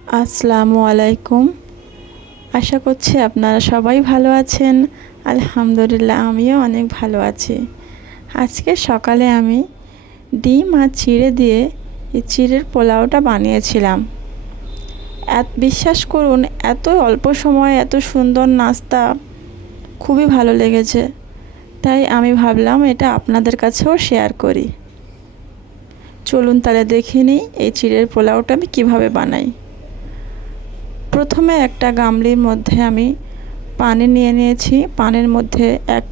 আসসালামু আলাইকুম। আশা করছি আপনারা সবাই ভালো আছেন। আলহামদুলিল্লাহ আমিও অনেক ভালো আছি। আজকে সকালে আমি ডিম আর চিড়ে দিয়ে এই চিড়ের পোলাওটা বানিয়েছিলাম। বিশ্বাস করুন, এত অল্প সময়ে এত সুন্দর নাস্তা খুবই ভালো লেগেছে। তাই আমি ভাবলাম এটা আপনাদের কাছেও শেয়ার করি। চলুন তাহলে দেখে নিই এই চিড়ের পোলাওটা আমি কিভাবে বানাই। প্রথমে একটা গামলির মধ্যে আমি পানি নিয়ে নিয়েছি। পানির মধ্যে 1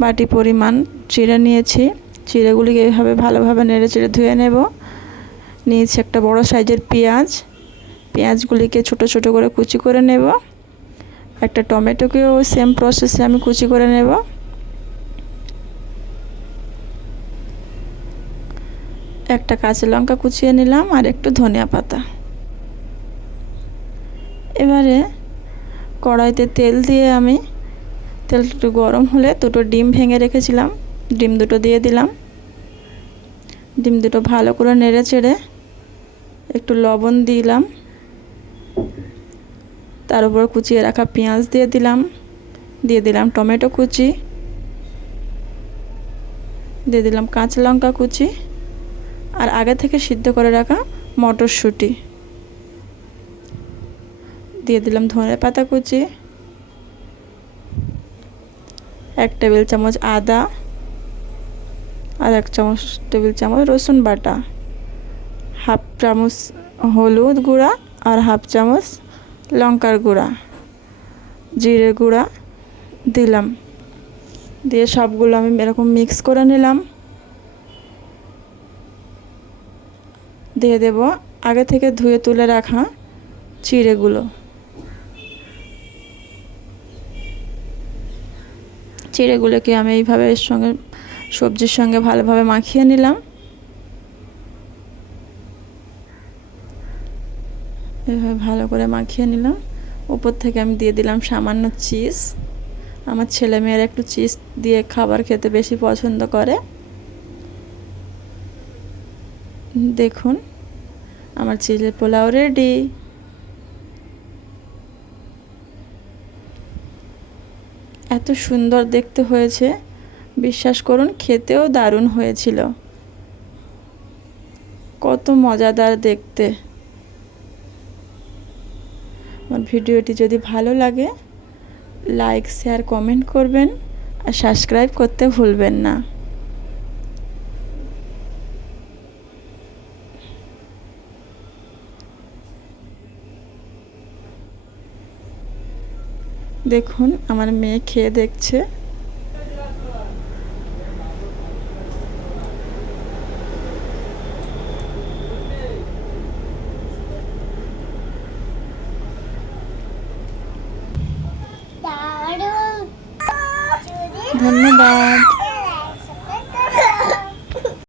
বাটি পরিমাণ চিড়ে নিয়েছি। চিড়েগুলিকে এইভাবে ভালোভাবে নেড়েচেড়ে ধুয়ে নেব। নিয়েছি একটা বড় সাইজের পেঁয়াজ। পেঁয়াজগুলিকে ছোট ছোট করে কুচি করে নেব। একটা টমেটোকেও সেম প্রসেসে আমি কুচি করে নেব। একটা কাঁচা লঙ্কা কুচিয়ে নিলাম আর একটু ধনিয়া পাতা। এবারে কড়াইতে তেল দিয়ে আমি তেলটা একটু গরম হলে দুটো ডিম ভেঙে রেখেছিলাম, ডিম দুটো দিয়ে দিলাম। ডিম দুটো ভালো করে নেড়ে চেড়ে একটু লবণ দিলাম। তার উপর কুচিয়ে রাখা পেঁয়াজ দিয়ে দিলাম টমেটো কুচি, দিয়ে দিলাম কাঁচা লঙ্কা কুচি আর আগে থেকে সিদ্ধ করে রাখা মটরশুঁটি, দিয়ে দিলাম ধনে পাতা কুচি, 1 টেবিল চামচ আদা আর 1 টেবিল চামচ রসুন বাটা, 1/2 চামচ হলুদ গুঁড়া আর 1/2 চামচ লঙ্কার গুঁড়া, জিরে গুঁড়া দিলাম। দিয়ে সবগুলো আমি এরকম মিক্স করে নিলাম। দিয়ে দেব আগে থেকে ধুয়ে তুলে রাখা চিড়েগুলো। চিড়েগুলোকে আমি এইভাবে এর সঙ্গে সবজির সঙ্গে ভালোভাবে মাখিয়ে নিলাম। এভাবে ভালো করে মাখিয়ে নিলাম। উপর থেকে আমি দিয়ে দিলাম সামান্য চিজ। আমার ছেলেমেয়েরা একটু চিজ দিয়ে খাবার খেতে বেশি পছন্দ করে। দেখুন আমার চিড়ের পোলাও রেডি। এত সুন্দর দেখতে হয়েছে, বিশ্বাস করুন খেতেও দারুণ হয়েছিল। কত মজাদার দেখতে। আমার ভিডিওটি যদি ভালো লাগে লাইক শেয়ার কমেন্ট করবেন আর সাবস্ক্রাইব করতে ভুলবেন না। দেখুন আমার মেয়ে খেয়ে দেখছে। ধন্যবাদ।